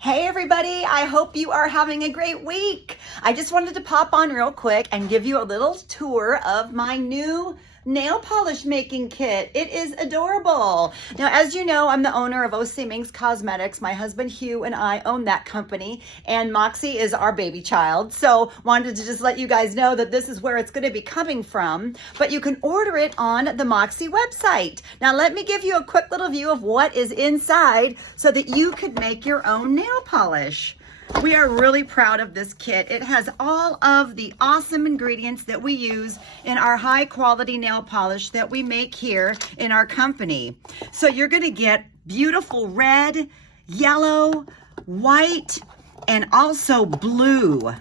Hey everybody, I hope you are having a great week. I just wanted to pop on real quick and give you a little tour of my new nail polish making kit. It is adorable. Now, as you know, I'm the owner of MIXT Cosmetics. My husband Hugh and I own that company, and Moxie is our baby child. So wanted to just let you guys know that this is where it's going to be coming from, but you can order it on the Moxie website. Now, let me give you a quick little view of what is inside so that you could make your own nail polish. We are really proud of this kit. It has all of the awesome ingredients that we use in our high quality nail polish that we make here in our company. So you're gonna get beautiful red, yellow, white, and also blue.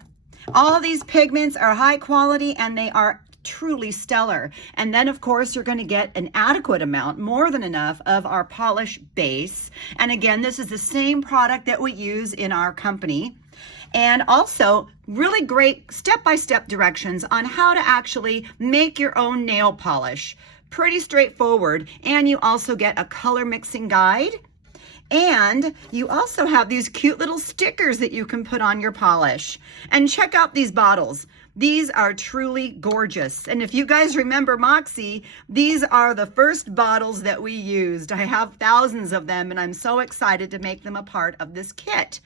All these pigments are high quality and they are truly stellar. And then of course you're going to get an adequate amount, more than enough, of our polish base. And again, this is the same product that we use in our company. And also really great step-by-step directions on how to actually make your own nail polish. Pretty straightforward. And you also get a color mixing guide. And you also have these cute little stickers that you can put on your polish. And check out these bottles. These are truly gorgeous. And if you guys remember Moxie, these are the first bottles that we used. I have thousands of them and I'm so excited to make them a part of this kit.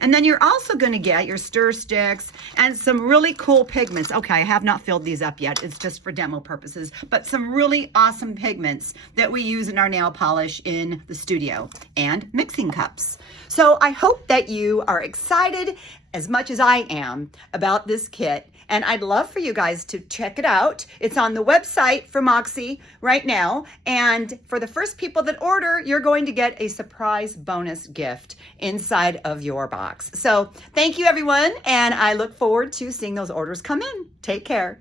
And then you're also going to get your stir sticks and some really cool pigments. Okay, I have not filled these up yet. It's just for demo purposes, but some really awesome pigments that we use in our nail polish in the studio, and mixing cups. So I hope that you are excited as much as I am about this kit. And I'd love for you guys to check it out. It's on the website for Moxie right now. And for the first people that order, you're going to get a surprise bonus gift inside of your box. So thank you everyone. And I look forward to seeing those orders come in. Take care.